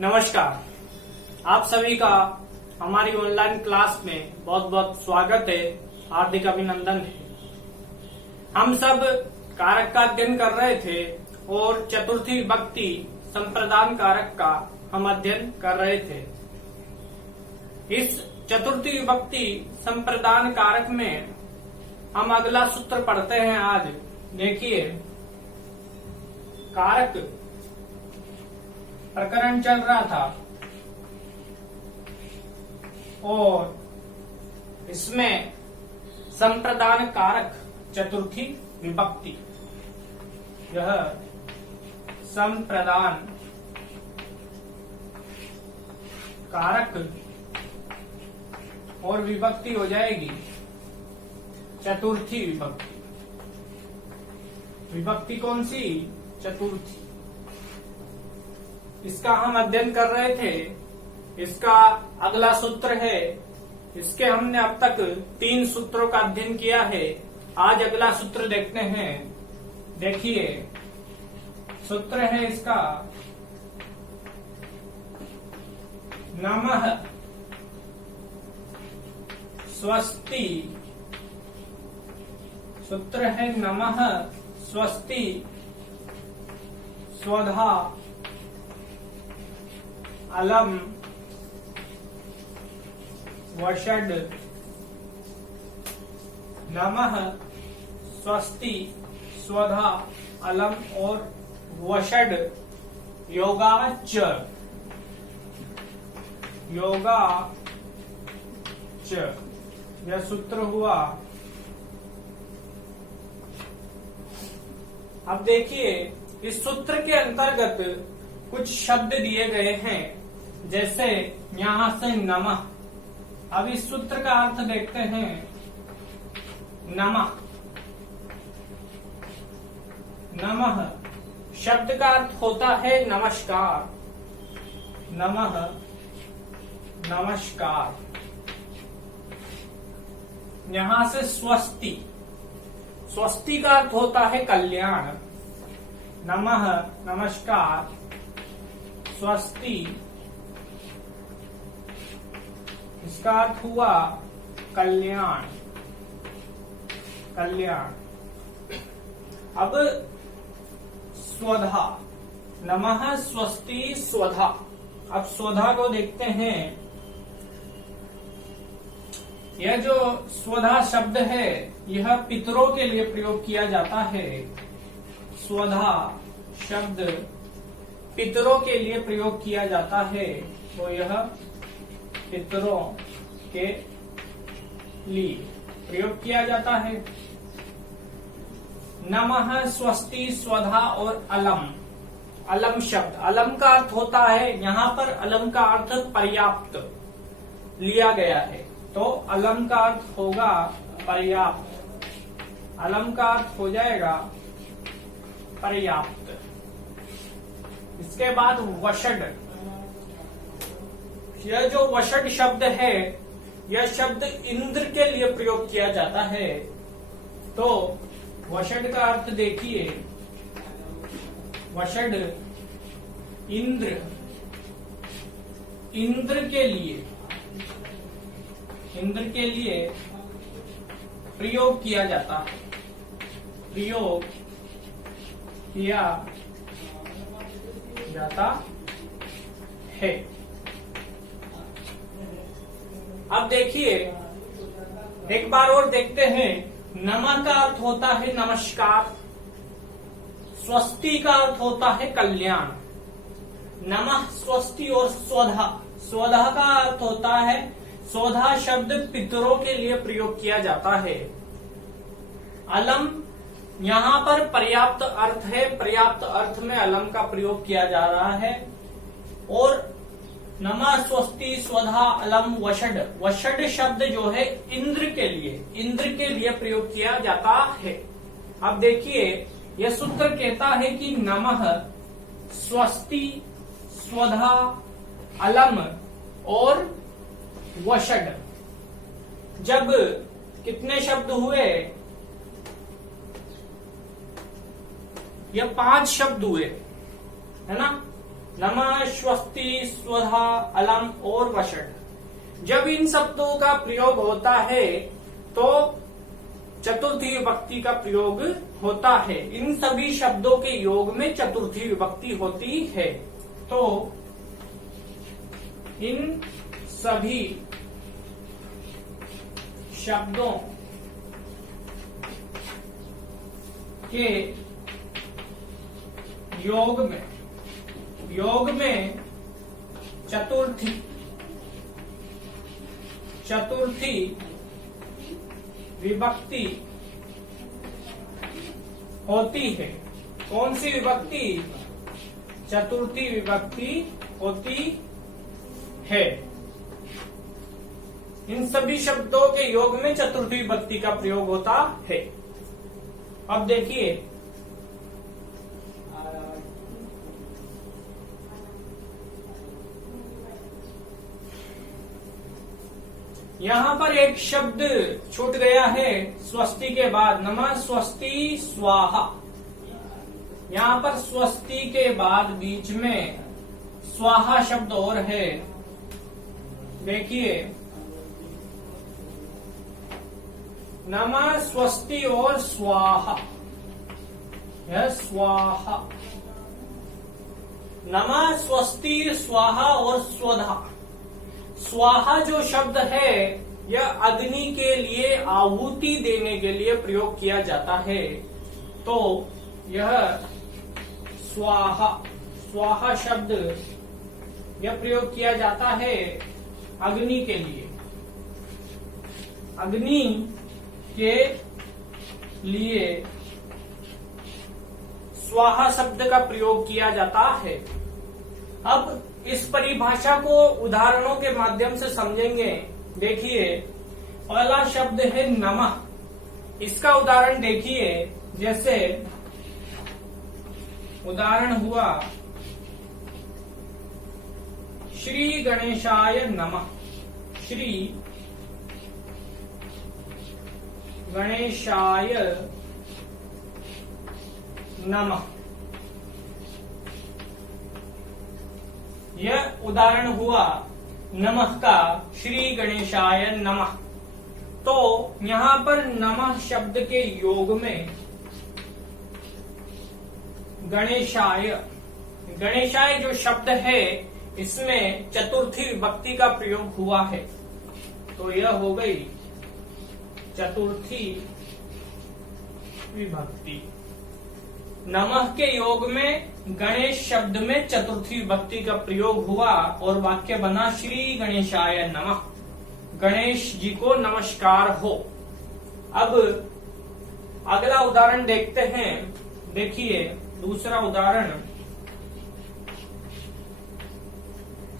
नमस्कार। आप सभी का हमारी ऑनलाइन क्लास में बहुत बहुत स्वागत है, हार्दिक अभिनंदन है। हम सब कारक का अध्ययन कर रहे थे और चतुर्थी विभक्ति संप्रदान कारक का हम अध्ययन कर रहे थे। इस चतुर्थी विभक्ति संप्रदान कारक में हम अगला सूत्र पढ़ते हैं आज। देखिए, कारक प्रकरण चल रहा था और इसमें संप्रदान कारक चतुर्थी विभक्ति, यह संप्रदान कारक और विभक्ति हो जाएगी चतुर्थी विभक्ति। विभक्ति कौन सी? चतुर्थी। इसका हम अध्ययन कर रहे थे। इसका अगला सूत्र है। इसके हमने अब तक 3 सूत्रों का अध्ययन किया है। आज अगला सूत्र देखते हैं। देखिए, सूत्र है इसका नमः स्वस्ति। सूत्र है नमः स्वस्ति स्वधा अलम वषड। नमः स्वस्ति स्वधा अलम और वषड योगाच। यह सूत्र हुआ। अब देखिए, इस सूत्र के अंतर्गत कुछ शब्द दिए गए हैं, जैसे यहां से नमः। अब इस सूत्र का अर्थ देखते हैं। नमः, नमः शब्द का अर्थ होता है नमस्कार। नमः नमस्कार। यहां से स्वस्ति, स्वस्ति का अर्थ होता है कल्याण। नमः नमस्कार स्वस्ति, इसका अर्थ हुआ कल्याण। कल्याण। अब स्वधा, नमः स्वस्ति स्वधा। अब स्वधा को देखते हैं। यह जो स्वधा शब्द है, यह पितरों के लिए प्रयोग किया जाता है। स्वधा शब्द पितरों के लिए प्रयोग किया जाता है, तो यह पितरों के लिए प्रयोग किया जाता है। नमः स्वस्ति स्वधा और अलम। अलम शब्द, अलम का अर्थ होता है, यहाँ पर अलम का अर्थ पर्याप्त लिया गया है, तो अलम का अर्थ होगा पर्याप्त। अलम का अर्थ हो जाएगा पर्याप्त। इसके बाद वषड। यह जो वषड शब्द है, यह शब्द इंद्र के लिए प्रयोग किया जाता है। तो वषड का अर्थ देखिए, वषड इंद्र, इंद्र के लिए, इंद्र के लिए प्रयोग किया जाता है। प्रयोग किया जाता है। अब देखिए, एक बार और देखते हैं। नमः का अर्थ होता है नमस्कार। स्वस्ति का अर्थ होता है कल्याण। नमः स्वस्ति और स्वधा, स्वधा का अर्थ होता है, स्वधा शब्द पितरों के लिए प्रयोग किया जाता है। अलम, यहाँ पर पर्याप्त अर्थ है, पर्याप्त अर्थ में अलम का प्रयोग किया जा रहा है। और नमः स्वस्ति स्वधा अलम वषड, वषड शब्द जो है इंद्र के लिए, इंद्र के लिए प्रयोग किया जाता है। अब देखिए, यह सूत्र कहता है कि नमः स्वस्ति स्वधा अलम और वषड। जब कितने शब्द हुए? यह 5 शब्द हुए, है ना। नमः, स्वस्ति, स्वधा, अलम और वषट। जब इन शब्दों का प्रयोग होता है तो चतुर्थी विभक्ति का प्रयोग होता है। इन सभी शब्दों के योग में चतुर्थी विभक्ति होती है। तो इन सभी शब्दों के योग में चतुर्थी विभक्ति होती है। कौन सी विभक्ति? चतुर्थी विभक्ति होती है। इन सभी शब्दों के योग में चतुर्थी विभक्ति का प्रयोग होता है। अब देखिए, यहां पर एक शब्द छूट गया है स्वस्ति के बाद, नमः, स्वस्ति, स्वाहा। यहां पर स्वस्ति के बाद बीच में स्वाहा शब्द और है। देखिए, नमः, स्वस्ति और स्वाहा, यह स्वाहा। नमः, स्वस्ति, स्वाहा और स्वधा। स्वाहा जो शब्द है यह अग्नि के लिए आहुति देने के लिए प्रयोग किया जाता है। तो यह स्वाहा शब्द यह प्रयोग किया जाता है अग्नि के लिए। अग्नि के लिए स्वाहा शब्द का प्रयोग किया जाता है। अब इस परिभाषा को उदाहरणों के माध्यम से समझेंगे। देखिए, पहला शब्द है नमः। इसका उदाहरण देखिए, जैसे उदाहरण हुआ श्री गणेशाय नमः। श्री गणेशाय नमः। यह उदाहरण हुआ नमः का, श्री गणेशाय नमः। तो यहां पर नमः शब्द के योग में गणेशाय जो शब्द है इसमें चतुर्थी विभक्ति का प्रयोग हुआ है। तो यह हो गई चतुर्थी विभक्ति। नमः के योग में गणेश शब्द में चतुर्थी विभक्ति का प्रयोग हुआ और वाक्य बना श्री गणेशाय नमः। गणेश जी को नमस्कार हो। अब अगला उदाहरण देखते हैं। देखिए, दूसरा उदाहरण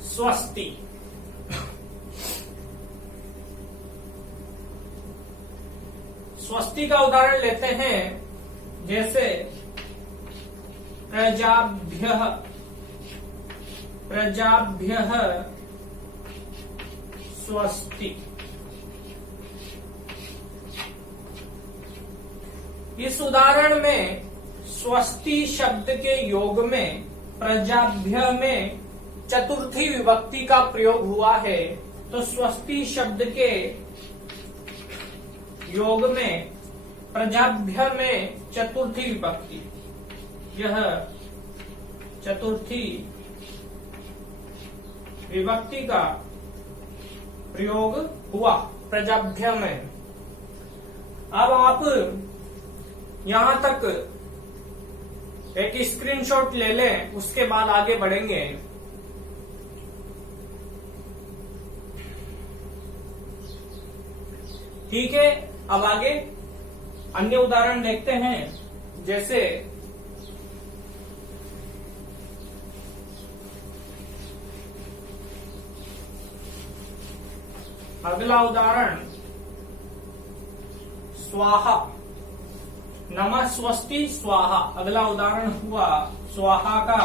स्वस्ति। स्वस्ति का उदाहरण लेते हैं, जैसे प्रजाभ्यः स्वस्ति। इस उदाहरण में स्वस्ति शब्द के योग में प्रजाभ्य में चतुर्थी विभक्ति का प्रयोग हुआ है। तो स्वस्ति शब्द के योग में प्रजाभ्य में चतुर्थी विभक्ति, यह चतुर्थी विभक्ति का प्रयोग हुआ प्रजाभ्य में। अब आप यहां तक एक स्क्रीनशॉट ले लें, उसके बाद आगे बढ़ेंगे। ठीक है, अब आगे अन्य उदाहरण देखते हैं। जैसे अगला उदाहरण स्वाहा। नमः, स्वस्ति, स्वाहा। अगला उदाहरण हुआ स्वाहा का,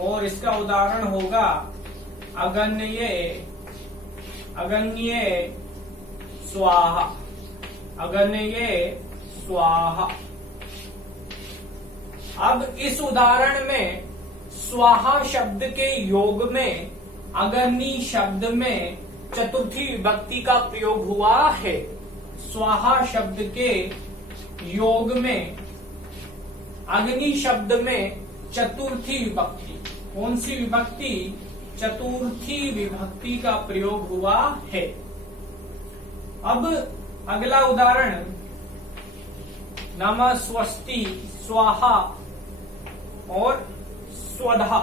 और इसका उदाहरण होगा अगन्ये स्वाहा। अगन्ये स्वाहा। अब इस उदाहरण में स्वाहा शब्द के योग में अग्नि शब्द में चतुर्थी विभक्ति का प्रयोग हुआ है। स्वाहा शब्द के योग में अग्नि शब्द में चतुर्थी विभक्ति, कौन सी विभक्ति? चतुर्थी विभक्ति का प्रयोग हुआ है। अब अगला उदाहरण, नमः स्वस्ति स्वाहा और स्वधा।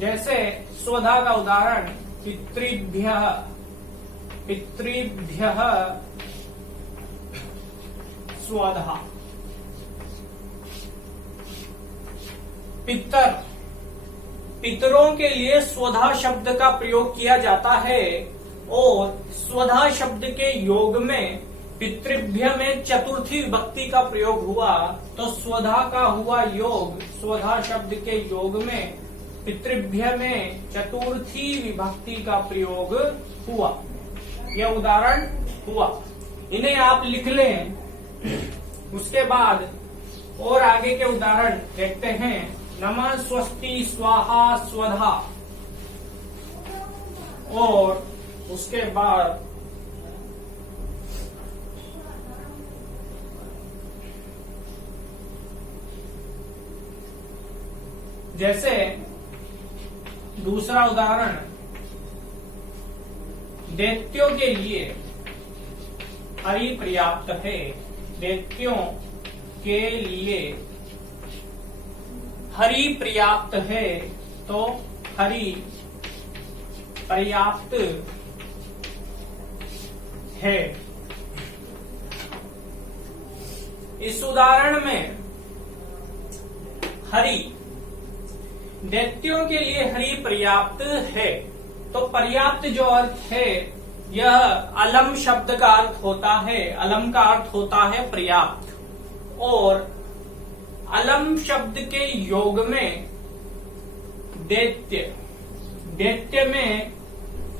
जैसे स्वधा का उदाहरण, पितृभ्यः पितृभ्यः स्वधा। पितर, पितरों के लिए स्वधा शब्द का प्रयोग किया जाता है और स्वधा शब्द के योग में पितृभ्य में चतुर्थी विभक्ति का प्रयोग हुआ, तो स्वधा का हुआ योग, स्वधा शब्द के योग में पितृभ्य में चतुर्थी विभक्ति का प्रयोग हुआ। यह उदाहरण हुआ, इन्हें आप लिख लें। उसके बाद और आगे के उदाहरण देखते हैं। नमः स्वस्ति स्वाहा स्वधा, और उसके बाद जैसे दूसरा उदाहरण, दैत्यों के लिए हरि पर्याप्त है। दैत्यों के लिए हरि पर्याप्त है, तो हरि पर्याप्त है। इस उदाहरण में हरि, दैत्यों के लिए हरि पर्याप्त है, तो पर्याप्त जो अर्थ है यह अलम शब्द का अर्थ होता है। अलम का अर्थ होता है पर्याप्त, और अलम शब्द के योग में दैत्य, दैत्य में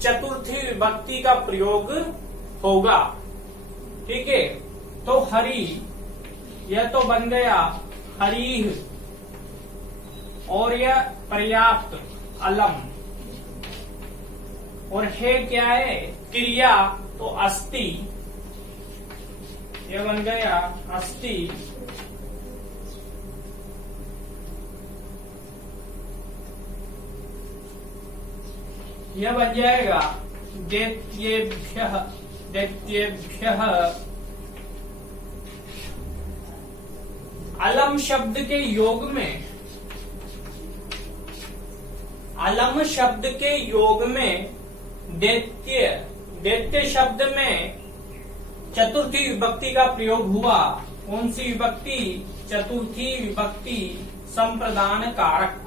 चतुर्थी विभक्ति का प्रयोग होगा। ठीक है, तो हरि, यह तो बन गया हरिह, और यह पर्याप्त अलम, और है क्या है? क्रिया, तो अस्ति, यह बन गया अस्ति। यह बन जाएगा दैत्येभ्यः, दैत्येभ्यः। अलम शब्द के योग में, अलम शब्द के योग में दैत्य, दैत्य शब्द में चतुर्थी विभक्ति का प्रयोग हुआ। कौन सी विभक्ति? चतुर्थी विभक्ति संप्रदान कारक,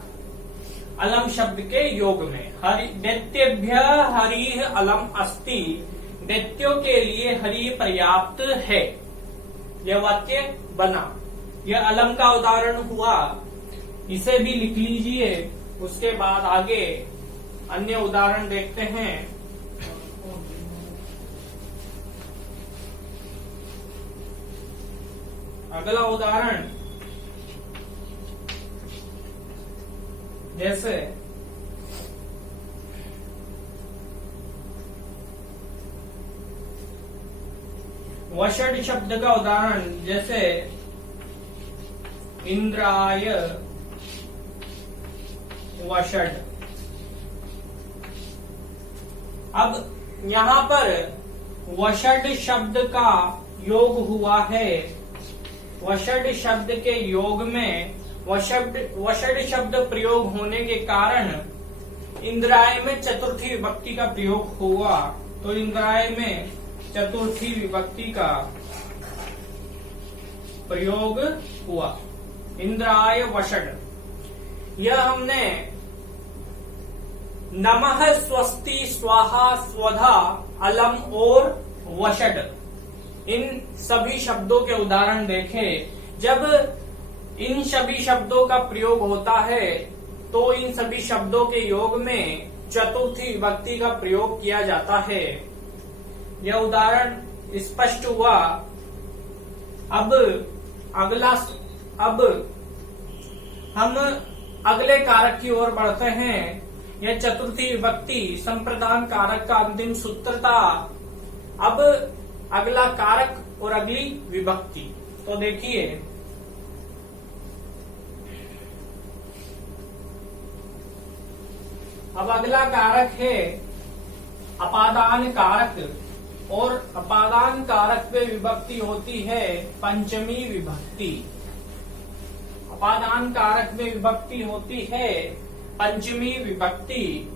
अलम शब्द के योग में। हरि, दैत्येभ्य हरि अलम अस्ति, दैत्यों के लिए हरि पर्याप्त है। यह वाक्य बना, यह अलम का उदाहरण हुआ, इसे भी लिख लीजिए। उसके बाद आगे अन्य उदाहरण देखते हैं। अगला उदाहरण, जैसे वषड शब्द का उदाहरण, जैसे इंद्राय वषड। अब यहाँ पर वषड शब्द का योग हुआ है। वषड शब्द के योग में वषड शब्द प्रयोग होने के कारण इंद्राय में चतुर्थी विभक्ति का प्रयोग हुआ, तो इंद्राय में चतुर्थी विभक्ति का प्रयोग हुआ। इंद्राय वषड। यह हमने नमः स्वस्ति स्वाहा स्वधा अलम और वषड, इन सभी शब्दों के उदाहरण देखे। जब इन सभी शब्दों का प्रयोग होता है तो इन सभी शब्दों के योग में चतुर्थी विभक्ति का प्रयोग किया जाता है। यह उदाहरण स्पष्ट हुआ। अब अगला, अब हम अगले कारक की ओर बढ़ते हैं। यह चतुर्थी विभक्ति संप्रदान कारक का अंतिम सूत्र था। अब अगला कारक और अगली विभक्ति, तो देखिए अब अगला कारक है अपादान कारक, और अपादान कारक में विभक्ति होती है पंचमी विभक्ति। अपादान कारक में विभक्ति होती है पंचमी विभक्ति।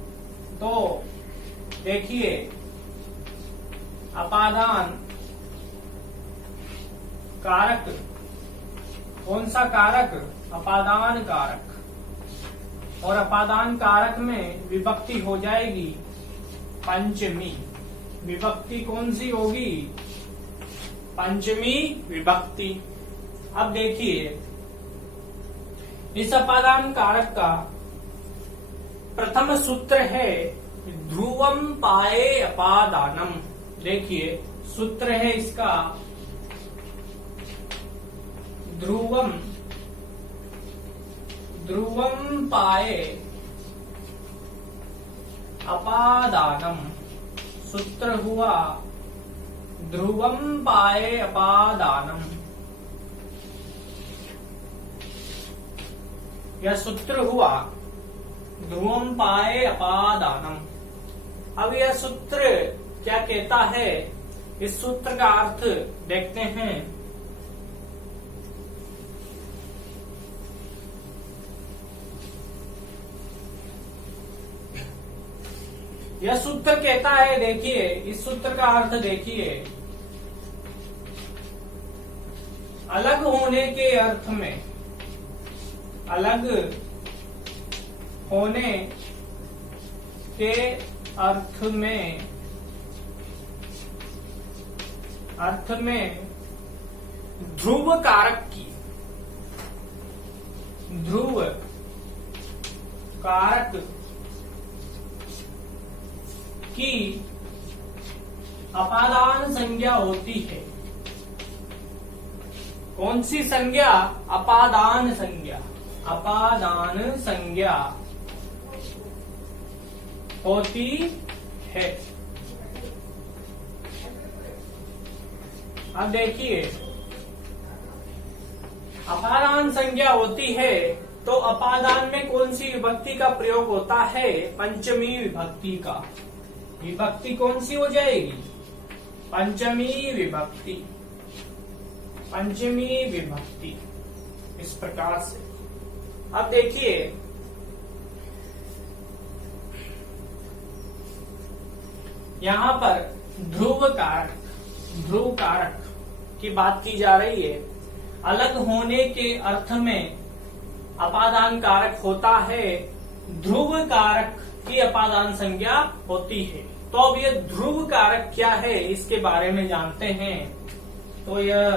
तो देखिए अपादान कारक, कौन सा कारक? अपादान कारक। और अपादान कारक में विभक्ति हो जाएगी पंचमी। विभक्ति कौन सी होगी? पंचमी विभक्ति। अब देखिए इस अपादान कारक का प्रथम सूत्र है ध्रुवम पाए अपादानम। देखिए सूत्र है इसका ध्रुवम पाए अपादानम। सूत्र हुआ ध्रुवम पाए अपादानम। यह सूत्र हुआ ध्रुवम पाए अपादानम। अब यह सूत्र क्या कहता है? इस सूत्र का अर्थ देखते हैं। यह सूत्र कहता है, देखिए इस सूत्र का अर्थ देखिए, अलग होने के अर्थ में, अलग होने के अर्थ में ध्रुव कारक की, ध्रुव कारक की अपादान संज्ञा होती है। कौन सी संज्ञा? अपादान संज्ञा। अपादान संज्ञा होती है। अब देखिए अपादान संज्ञा होती है तो अपादान में कौन सी विभक्ति का प्रयोग होता है? पंचमी विभक्ति का। विभक्ति कौन सी हो जाएगी? पंचमी विभक्ति। पंचमी विभक्ति इस प्रकार से। अब देखिए यहाँ पर ध्रुव कारक की बात की जा रही है। अलग होने के अर्थ में अपादान कारक होता है, ध्रुव कारक की अपादान संज्ञा होती है। तो अब यह ध्रुव कारक क्या है इसके बारे में जानते हैं। तो यह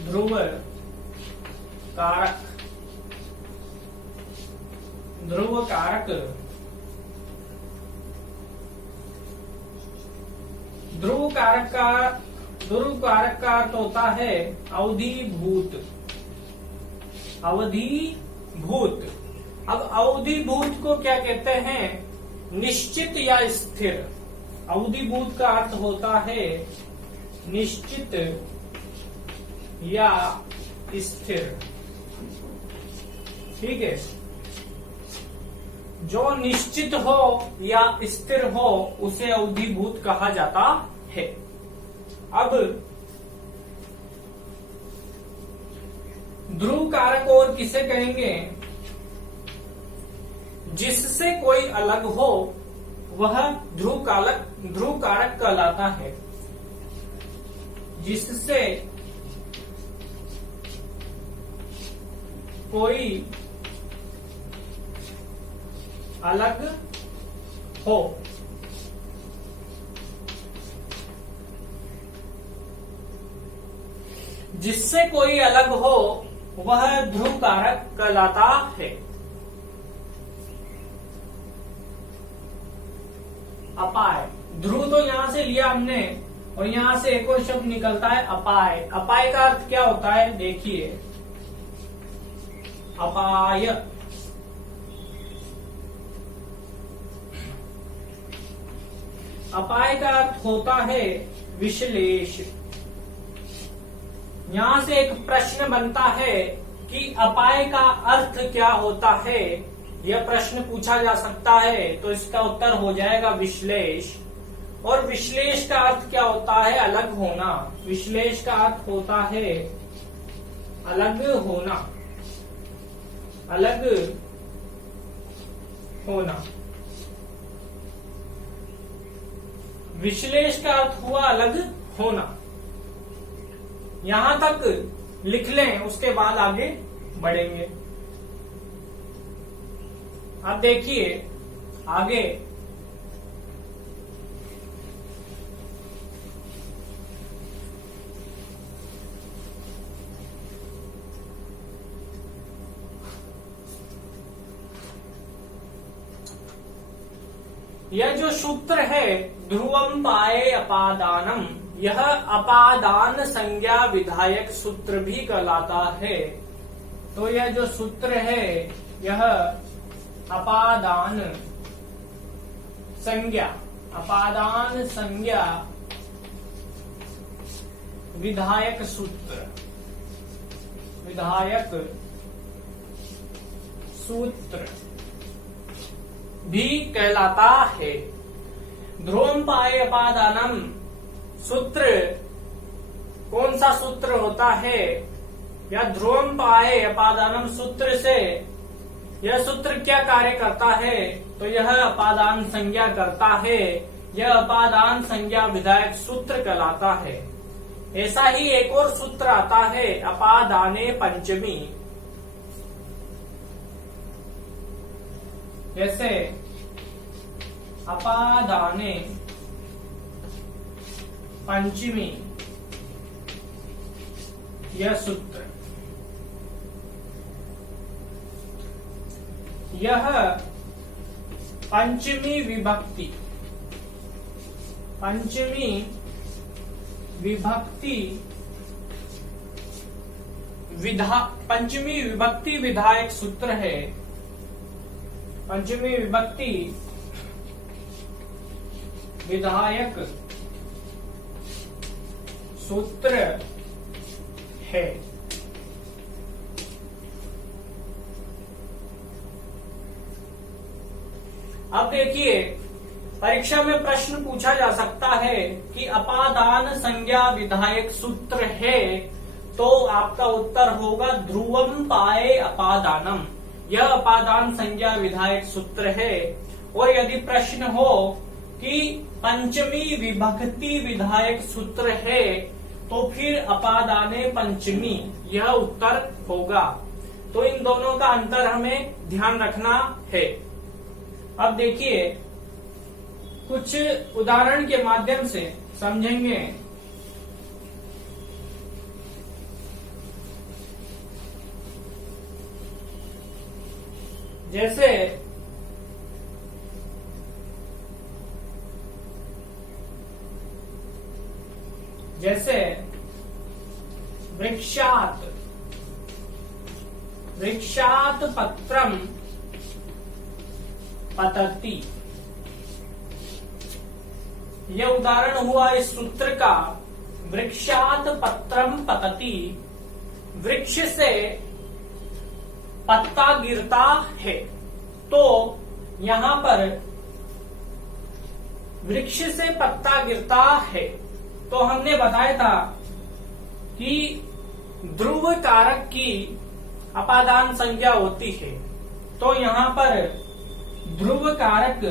ध्रुव कारक, ध्रुव कारक का अर्थ होता है अवधिभूत। अवधिभूत। अब अवधिभूत को क्या कहते हैं? निश्चित या स्थिर। अवधिभूत का अर्थ होता है निश्चित या स्थिर। ठीक है, जो निश्चित हो या स्थिर हो उसे अवधिभूत कहा जाता है। अब ध्रुव कारक और किसे कहेंगे? जिससे कोई अलग हो वह ध्रुव कारक कहलाता है। जिससे कोई अलग हो जिससे कोई अलग हो वह ध्रुव कारक कहलाता है। अपाय, ध्रुव तो यहां से लिया हमने और यहां से एक और शब्द निकलता है अपाय। अपाय का अर्थ क्या होता है? देखिए अपाय अपाय का अर्थ होता है विश्लेष। यहां से एक प्रश्न बनता है कि अपाय का अर्थ क्या होता है, यह प्रश्न पूछा जा सकता है। तो इसका उत्तर हो जाएगा विश्लेष। और विश्लेष का अर्थ क्या होता है? अलग होना। विश्लेष का अर्थ होता है अलग होना, अलग होना। विश्लेष का अर्थ हुआ अलग होना। यहां तक लिख लें, उसके बाद आगे बढ़ेंगे। अब देखिए आगे, यह जो सूत्र है ध्रुवम पाए अपादानम, यह अपादान संज्ञा विधायक सूत्र भी कहलाता है। तो यह जो सूत्र है यह अपादान संज्ञा, अपादान संज्ञा विधायक सूत्र, विधायक सूत्र भी कहलाता है। ध्रुवम पाए अपादानम सूत्र कौन सा सूत्र होता है? या ध्रुवम पाए अपादानम सूत्र से यह सूत्र क्या कार्य करता है? तो यह अपादान संज्ञा करता है। यह अपादान संज्ञा विधायक सूत्र कहलाता है। ऐसा ही एक और सूत्र आता है अपादाने पंचमी। जैसे अपादाने पंचमी, यह सूत्र, यह पंचमी विभक्ति, पंचमी विभक्ति पंचमी विभक्ति विधायक सूत्र है। पंचमी विभक्ति विधायक सूत्र है। अब देखिए परीक्षा में प्रश्न पूछा जा सकता है कि अपादान संज्ञा विधायक सूत्र है, तो आपका उत्तर होगा ध्रुवम पाए अपादानम। यह अपादान संज्ञा विधायक सूत्र है। और यदि प्रश्न हो कि पंचमी विभक्ति विधायक सूत्र है, तो फिर अपादाने पंचमी, यह उत्तर होगा। तो इन दोनों का अंतर हमें ध्यान रखना है। अब देखिए कुछ उदाहरण के माध्यम से समझेंगे। जैसे वृक्षात पत्रम पतति, यह उदाहरण हुआ इस सूत्र का। वृक्षात पत्रम पतति, वृक्ष से पत्ता गिरता है। तो यहां पर वृक्ष से पत्ता गिरता है, तो हमने बताया था कि ध्रुव कारक की अपादान संज्ञा होती है। तो यहां पर ध्रुव कारक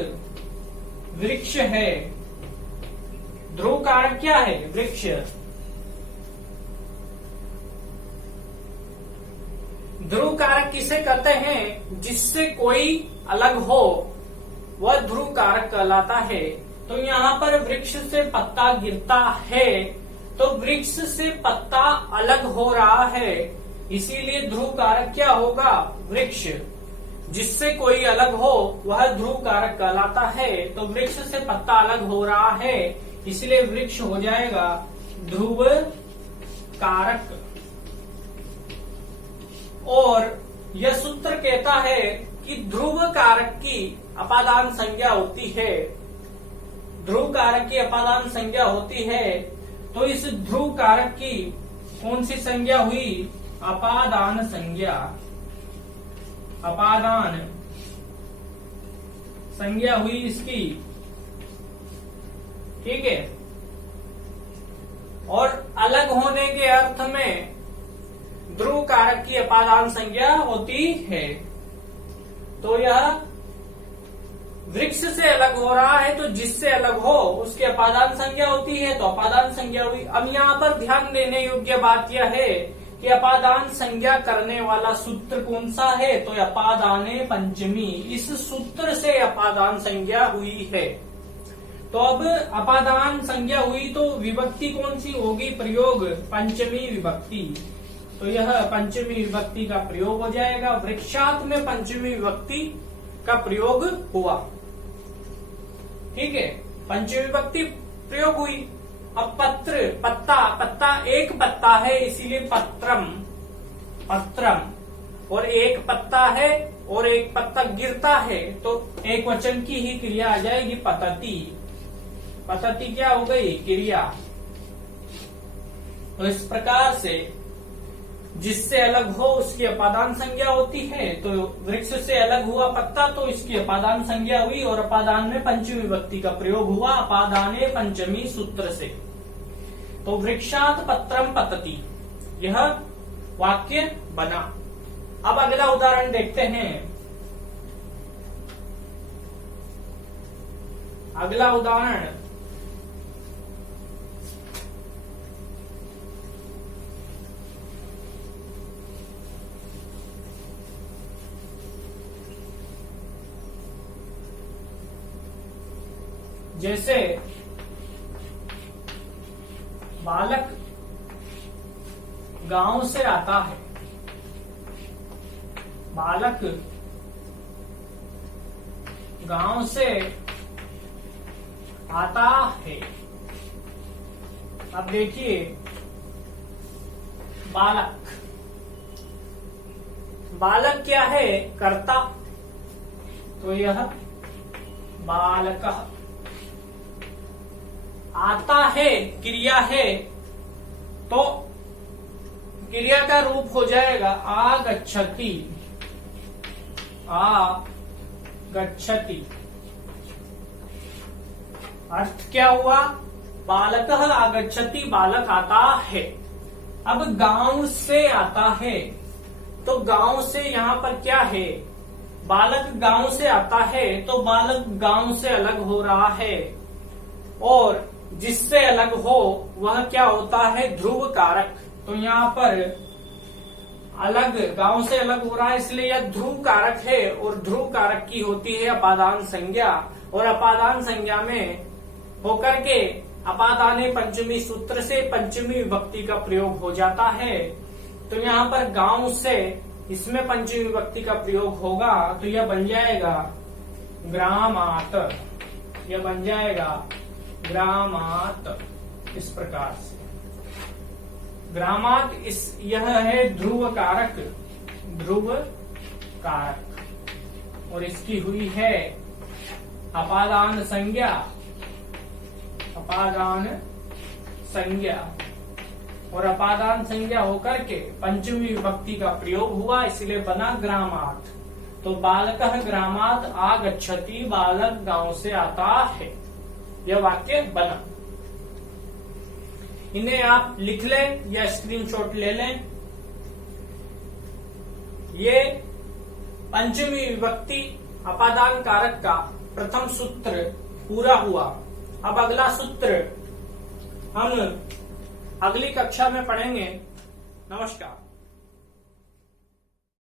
वृक्ष है। ध्रुव कारक क्या है? वृक्ष। ध्रुव कारक किसे कहते हैं? जिससे कोई अलग हो, वह ध्रुव कारक कहलाता है। तो यहाँ पर वृक्ष से पत्ता गिरता है, तो वृक्ष से पत्ता अलग हो रहा है, इसीलिए ध्रुव कारक क्या होगा? वृक्ष। जिससे कोई अलग हो वह ध्रुव कारक कहलाता है। तो वृक्ष से पत्ता अलग हो रहा है, इसलिए वृक्ष हो जाएगा ध्रुव कारक। और यह सूत्र कहता है कि ध्रुव कारक की अपादान संज्ञा होती है ध्रुव कारक की अपादान संज्ञा होती है, तो इस ध्रुव कारक की कौन सी संज्ञा हुई? अपादान संज्ञा। अपादान संज्ञा हुई इसकी, ठीक है। और अलग होने के अर्थ में ध्रुव कारक की अपादान संज्ञा होती है। तो यह वृक्ष से अलग हो रहा है, तो जिससे अलग हो उसकी अपादान संज्ञा होती है, तो अपादान संज्ञा हुई। अब यहाँ पर ध्यान देने योग्य बात यह है कि अपादान संज्ञा करने वाला सूत्र कौन सा है? तो अपादाने पंचमी, इस सूत्र से अपादान संज्ञा हुई है। तो अब अपादान संज्ञा हुई तो विभक्ति कौन सी होगी? प्रयोग पंचमी विभक्ति। तो यह पंचमी विभक्ति का प्रयोग हो जाएगा। वृक्षात में पंचमी विभक्ति का प्रयोग हुआ, ठीक है। पंचमी विभक्ति प्रयोग हुई। अब पत्र, पत्ता, पत्ता एक पत्ता है इसीलिए पत्रम, पत्रम। और एक पत्ता है और एक पत्ता गिरता है, तो एक वचन की ही क्रिया आ जाएगी पतति। पतति क्या हो गई? क्रिया। तो इस प्रकार से जिससे अलग हो उसकी अपादान संज्ञा होती है। तो वृक्ष से अलग हुआ पत्ता, तो इसकी अपादान संज्ञा हुई और अपादान में पंचमी विभक्ति का प्रयोग हुआ अपादाने पंचमी सूत्र से। तो वृक्षात पत्रम पतति, यह वाक्य बना। अब अगला उदाहरण देखते हैं। अगला उदाहरण, जैसे बालक गांव से आता है, बालक गांव से आता है। अब देखिए, बालक, बालक क्या है? कर्ता। तो यह बालकः। आता है क्रिया है, तो क्रिया का रूप हो जाएगा आगच्छति, आगच्छति। अर्थ क्या हुआ? बालकः आगच्छति, बालक आता है। अब गांव से आता है, तो गांव से यहाँ पर क्या है? बालक गांव से आता है, तो बालक गांव से अलग हो रहा है। और जिससे अलग हो वह क्या होता है? ध्रुव कारक। तो यहाँ पर अलग, गांव से अलग हो रहा है इसलिए यह ध्रुव कारक है, और ध्रुव कारक की होती है अपादान संज्ञा। और अपादान संज्ञा में होकर के अपादाने पंचमी सूत्र से पंचमी विभक्ति का प्रयोग हो जाता है। तो यहाँ पर गांव से इसमें पंचमी विभक्ति का प्रयोग होगा, तो यह बन जाएगा ग्रामात, यह बन जाएगा ग्रामात। इस प्रकार से ग्रामात, यह है ध्रुव कारक, ध्रुव कारक। और इसकी हुई है अपादान संज्ञा, अपादान संज्ञा। और अपादान संज्ञा होकर के पंचमी विभक्ति का प्रयोग हुआ, इसलिए बना ग्रामात। तो बालकः ग्रामात आगच्छति, बालक गांव से आता है। यह वाक्य बना। इन्हें आप लिख लें या स्क्रीनशॉट ले लें। ये पंचमी विभक्ति अपादान कारक का प्रथम सूत्र पूरा हुआ। अब अगला सूत्र हम अगली कक्षा में पढ़ेंगे। नमस्कार।